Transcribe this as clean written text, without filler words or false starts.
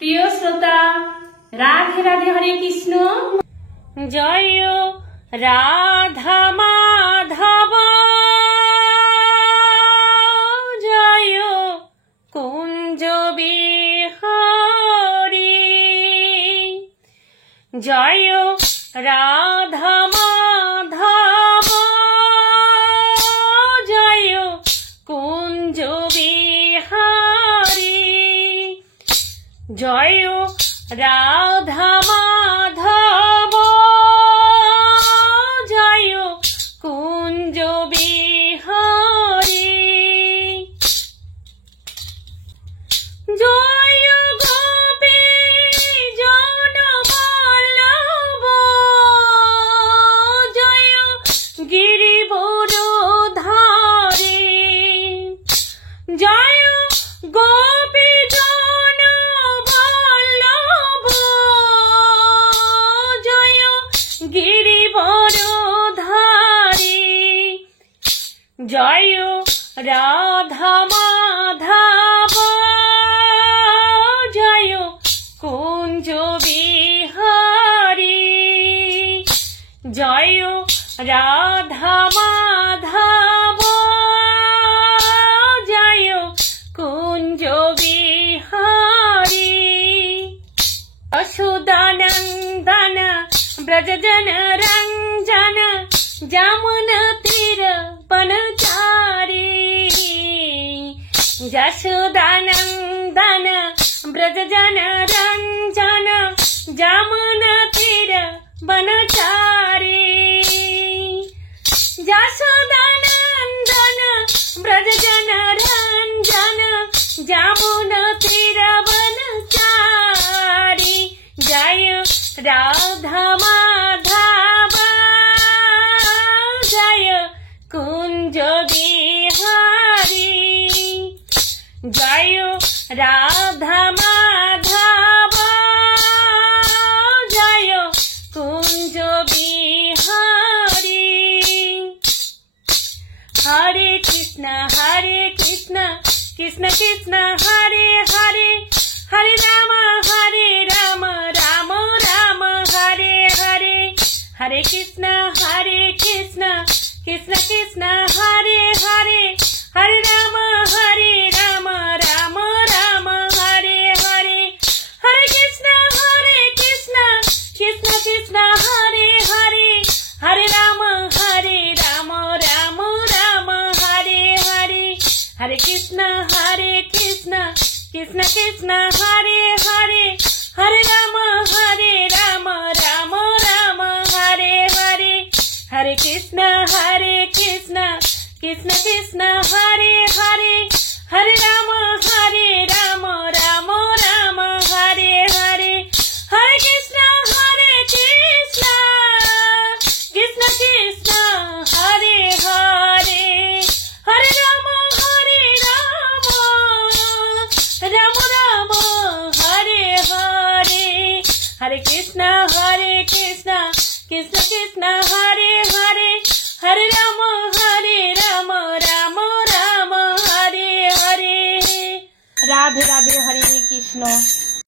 প্রিয় শ্রোতা, রাধে রাধে, হরে কৃষ্ণ। জয় রাধা মাধব, জয় কুঞ্জ বিহারী, জয় রাধা মাধব, জয় কুঞ্জ বিহারী, জয় রাধা মাধব, জয় কুঞ্জ বিহারী, জয় গোপী জন বল্লভ, জয় গিরিবরধারী, জয় গোপী জন বল্লভ, জয় গিরিবরধারী, জয় রাধা মাধব, জয় কুঞ্জ বিহারী, জয় রাধা মাধব, জয় কুঞ্জ বিহারী, যশোদানন্দন ব্রজজন রঞ্জন, যमुना तीर वनचारी, यशोदानंदन ब्रजजन रंजन, যमुना तीर वनचारी, यशोदानंदन ब्रजजन रंजन, যमुना तीर वनचारी, जय राधा माधव, जय कुंज बिहारी, जय राधा माधव, जय कुंज बिहारी। हरे कृष्ण कृष्ण कृष्ण हरे हरे, हरे राम राम राम हरे हरे, हरे कृष्ण कृष्ण कृष्ण हरे हरे, हरे राम राम राम हरे हरे, हरे कृष्ण कृष्ण कृष्ण हरे हरे, हरे राम राम राम हरे हरे, हरे कृष्ण कृष्ण कृष्ण हरे हरे, हरे राम राम राम हरे हरे, हरे कृष्ण कृष्ण कृष्ण हरे हरे, हरे राम राम राम हरे हरे, हरे कृष्ण कृष्ण कृष्ण हरे हरे, हरे राम राम हरे हरे, हरे कृष्ण कृष्ण कृष्ण हरे हरे, हरे राम राम हरे हरे। राधे राधे, हरे कृष्ण।